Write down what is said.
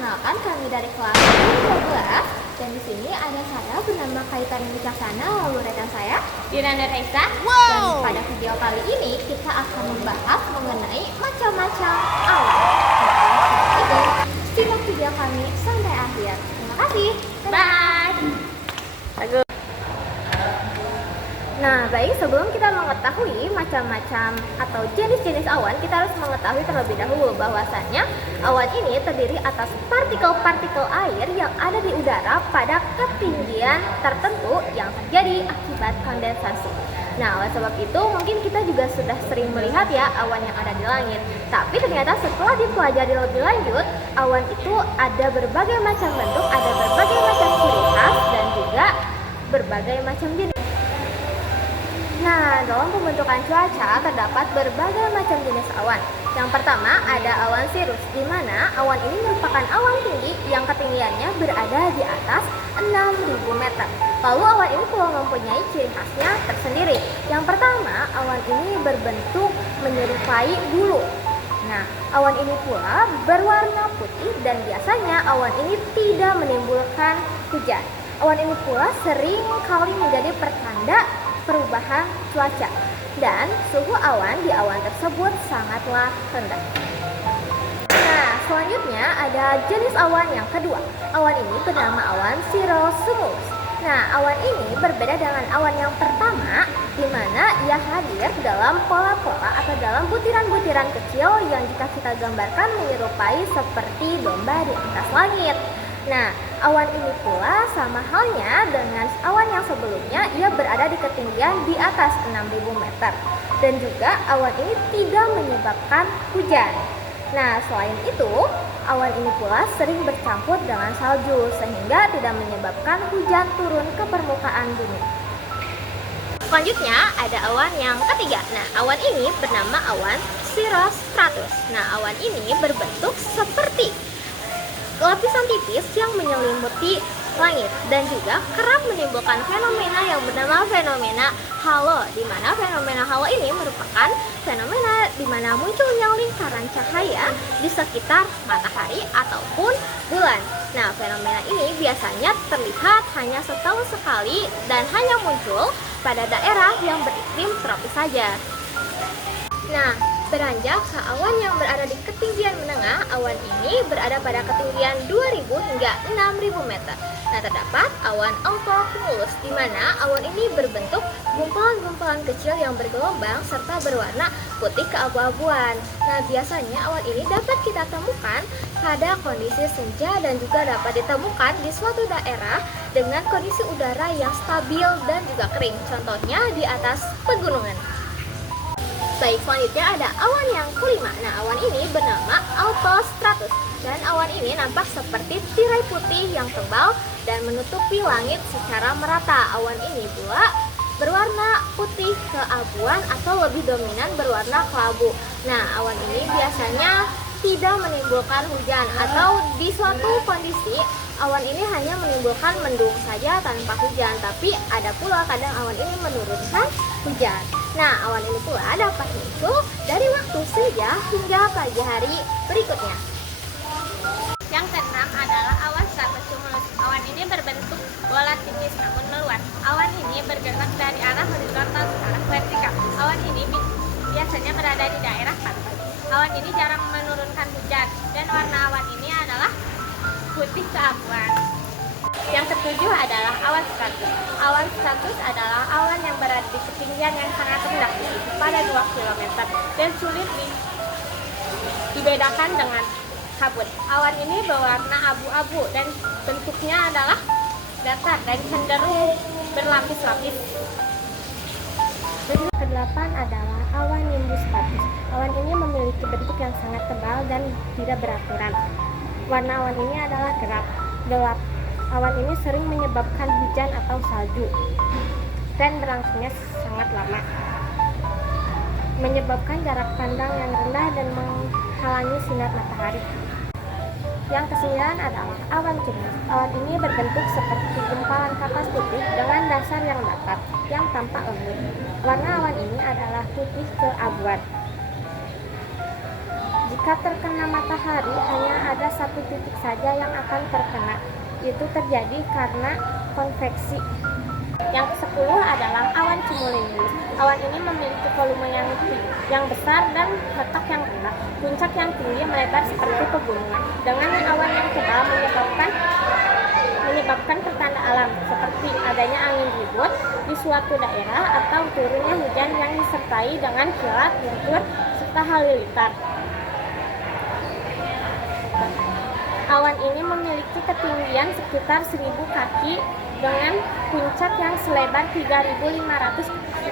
perkenalkan kami dari kelas 12 dan di sini ada saya bernama Kaitan Wicaksana, lalu rekan saya Yunanda Raisa. Dan pada video kali ini kita akan membahas mengenai macam-macam awan. Jadi, simak video kami sampai akhir. Terima kasih. Bye. Nah, baik, sebelum kita mengetahui macam-macam atau jenis-jenis awan, kita harus mengetahui terlebih dahulu bahwasannya awan ini terdiri atas partikel-partikel air yang ada di udara pada ketinggian tertentu yang terjadi akibat kondensasi. Nah, oleh sebab itu mungkin kita juga sudah sering melihat ya awan yang ada di langit. Tapi ternyata setelah dipelajari lebih lanjut, awan itu ada berbagai macam bentuk, ada berbagai macam ciri khas dan juga berbagai macam jenis. Nah, dalam pembentukan cuaca terdapat berbagai macam jenis awan. Yang pertama ada awan sirus, di mana awan ini merupakan awan tinggi yang ketinggiannya berada di atas 6.000 meter. Lalu awan ini pula mempunyai ciri khasnya tersendiri. Yang pertama, awan ini berbentuk menyerupai bulu. Nah, awan ini pula berwarna putih dan biasanya awan ini tidak menimbulkan hujan. Awan ini pula sering kali menjadi pertanda perubahan cuaca dan suhu awan di awan tersebut sangatlah rendah. Nah, selanjutnya ada jenis awan yang kedua. Awan ini bernama awan cirrocumulus. Nah, awan ini berbeda dengan awan yang pertama, di mana ia hadir dalam pola-pola atau dalam butiran-butiran kecil yang jika kita gambarkan menyerupai seperti domba di atas langit. Nah, awan ini pula sama halnya dengan awan yang sebelumnya, ia berada di ketinggian di atas 6.000 meter. Dan juga awan ini tidak menyebabkan hujan. Nah, selain itu, awan ini pula sering bercampur dengan salju sehingga tidak menyebabkan hujan turun ke permukaan bumi. Selanjutnya ada awan yang ketiga. Nah, awan ini bernama awan cirrostratus. Nah, awan ini berbentuk seperti lapisan tipis yang menyelimuti langit dan juga kerap menimbulkan fenomena yang bernama fenomena halo, di mana fenomena halo ini merupakan fenomena di mana munculnya lingkaran cahaya di sekitar matahari ataupun bulan. Nah, fenomena ini biasanya terlihat hanya setahun sekali dan hanya muncul pada daerah yang beriklim tropis saja. Nah, beranjak ke awan yang berada di ketinggian menengah, awan ini berada pada ketinggian 2.000 hingga 6.000 meter. Nah, terdapat awan altocumulus, di mana awan ini berbentuk gumpalan-gumpalan kecil yang bergelombang serta berwarna putih keabu-abuan. Nah, biasanya awan ini dapat kita temukan pada kondisi senja dan juga dapat ditemukan di suatu daerah dengan kondisi udara yang stabil dan juga kering. Contohnya di atas pegunungan. Baik, selanjutnya ada awan yang kelima. Nah, awan ini bernama altostratus dan awan ini nampak seperti tirai putih yang tebal dan menutupi langit secara merata. Awan ini pula berwarna putih keabuan atau lebih dominan berwarna kelabu. Nah, awan ini biasanya tidak menimbulkan hujan atau di suatu kondisi awan ini hanya menimbulkan mendung saja tanpa hujan, tapi ada pula kadang awan ini menurunkan hujan. Nah, awan ini pula dapat muncul dari waktu senja hingga pagi hari berikutnya. Yang keenam adalah awan stratocumulus. Awan ini berbentuk bola tipis namun meluas. Awan ini bergerak dari arah horizontal ke arah vertikal. Awan ini biasanya berada di daerah pantai. Awan ini jarang menurunkan hujan dan warna awan ini adalah putih keabuan. Yang ketujuh adalah awan stratus. Awan stratus adalah awan yang berada di ketinggian yang sangat rendah, yaitu pada 2 km dan sulit dibedakan dengan kabut. Awan ini berwarna abu-abu dan bentuknya adalah datar dan cenderung berlapis-lapis. Kedelapan adalah awan nimbus stratus. Awan ini memiliki bentuk yang sangat tebal dan tidak beraturan. Warna awan ini adalah gelap. Awan ini sering menyebabkan hujan atau salju dan berlangsungnya sangat lama, menyebabkan jarak pandang yang rendah dan menghalangi sinar matahari. Yang kesembilan adalah awan cumulus. Awan ini berbentuk seperti gumpalan kapas putih dengan dasar yang datar yang tampak lembut. Warna awan ini adalah putih keabuan. Jika terkena matahari, hanya ada satu titik saja yang akan terkena. Itu terjadi karena konveksi. Yang ke-10 adalah awan cumulonimbus. Awan ini memiliki volume yang besar dan letak yang rendah. Puncak yang tinggi melebar seperti pegunungan. Dengan awan yang tebal menyebabkan pertanda alam seperti adanya angin ribut di suatu daerah atau turunnya hujan yang disertai dengan kilat, guntur, serta halilintar. Awan ini memiliki ketinggian sekitar 1000 kaki dengan puncak yang selebar 3.500 kaki.